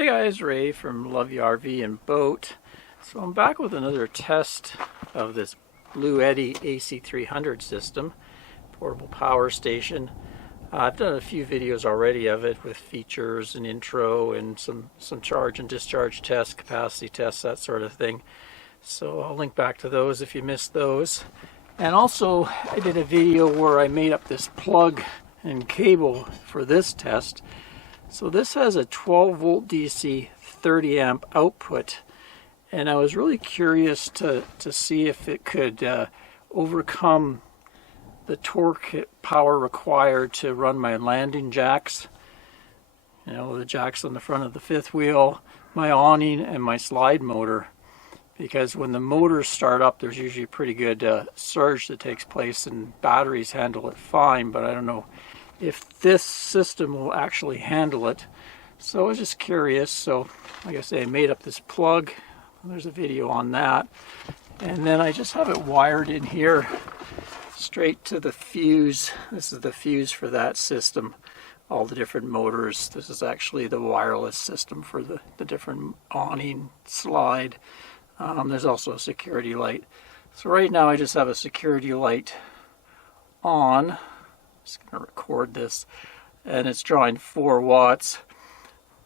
Hey guys, Ray from Love You RV and Boat. So I'm back with another test of this Bluetti AC300 system, portable power station. I've done a few videos already of it with features and intro and some charge and discharge tests, capacity tests, that sort of thing. So I'll link back to those if you missed those. And also I did a video where I made up this plug and cable for this test. So this has a 12 volt DC 30 amp output, and I was really curious to see if it could overcome the torque power required to run my landing jacks. You know, the jacks on the front of the fifth wheel, my awning, and my slide motor. Because when the motors start up, there's usually a pretty good surge that takes place, and batteries handle it fine, but I don't know if this system will actually handle it. So I was just curious. So like I say, I made up this plug. There's a video on that. And then I just have it wired in here straight to the fuse. This is the fuse for that system. All the different motors. This is actually the wireless system for the different awning, slide. There's also a security light. So right now I just have a security light on. Just going to record this, and it's drawing 4 watts.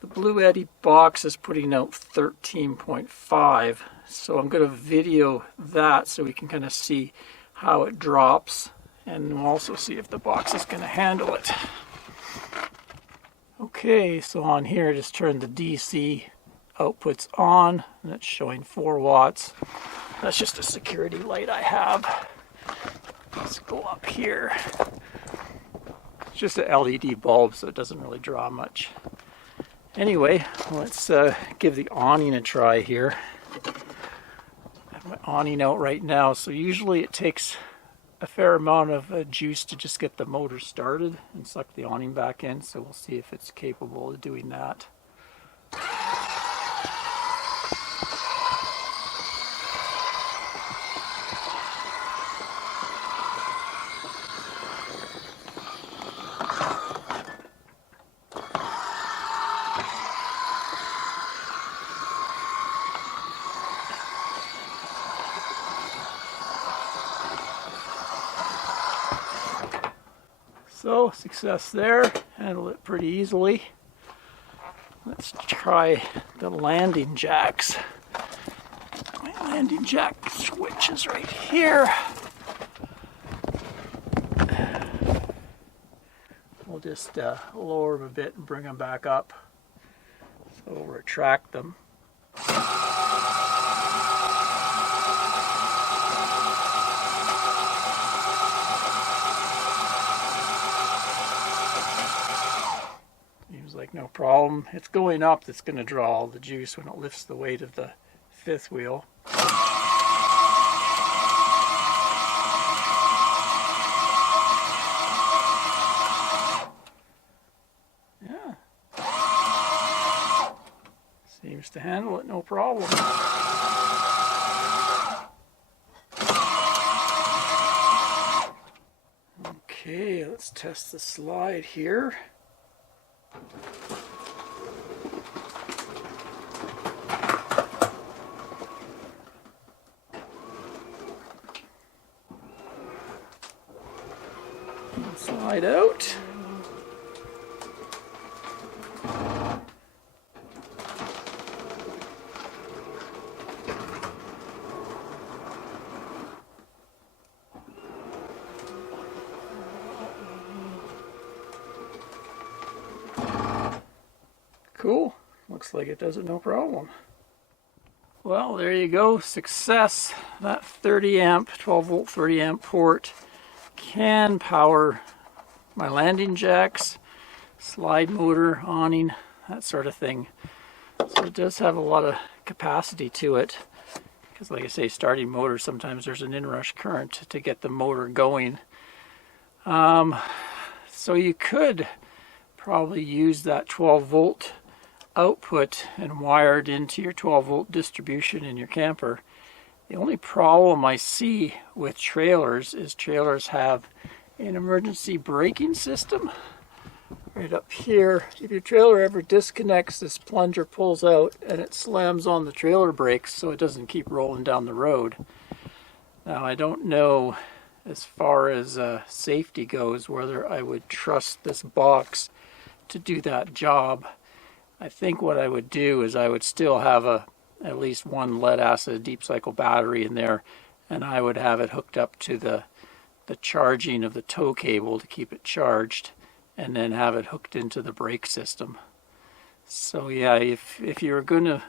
The Bluetti box is putting out 13.5, so I'm going to video that so we can kind of see how it drops, and we'll also see if the box is going to handle it. Okay, so on here, just turn the DC outputs on, and it's showing 4 watts. That's just a security light I have. Let's go up here. It's just an LED bulb, so it doesn't really draw much. Anyway, let's give the awning a try here. I have my awning out right now, so usually it takes a fair amount of juice to just get the motor started and suck the awning back in, so we'll see if it's capable of doing that. So, success there, handle it pretty easily. Let's try the landing jacks. My landing jack switch is right here. We'll just lower them a bit and bring them back up. So we'll retract them. Like no problem. It's going up. It's going to draw all the juice when it lifts the weight of the fifth wheel. Yeah. Seems to handle it no problem. Okay, let's test the slide here. Slide out. Cool. Looks like it does it no problem. Well, there you go. Success. That 30 amp, 12 volt 30 amp port can power my landing jacks, slide motor, awning, that sort of thing. So it does have a lot of capacity to it. Because like I say, starting motor, sometimes there's an inrush current to get the motor going. So you could probably use that 12 volt output and wire it into your 12 volt distribution in your camper. The only problem I see with trailers is trailers have an emergency braking system. right up here. If your trailer ever disconnects, this plunger pulls out and it slams on the trailer brakes so it doesn't keep rolling down the road. Now I don't know, as far as safety goes, whether I would trust this box to do that job. I think what I would do is I would still have at least one lead acid deep cycle battery in there, and I would have it hooked up to the charging of the tow cable to keep it charged, and then have it hooked into the brake system. So yeah, if you're going to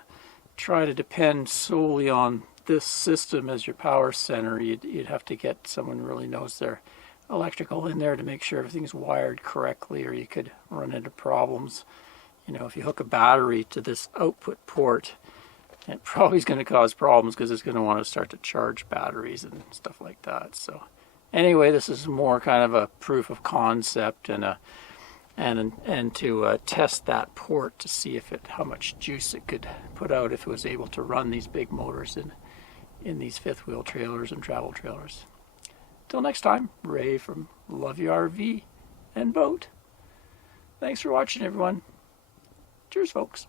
try to depend solely on this system as your power center, you'd have to get someone who really knows their electrical in there to make sure everything's wired correctly, or you could run into problems. You know, if you hook a battery to this output port, it probably is going to cause problems because it's going to want to start to charge batteries and stuff like that. So anyway, this is more kind of a proof of concept and to test that port to see how much juice it could put out if it was able to run these big motors in these fifth wheel trailers and travel trailers. Till next time, Ray from Love Your RV and Boat. Thanks for watching, everyone. Cheers, folks.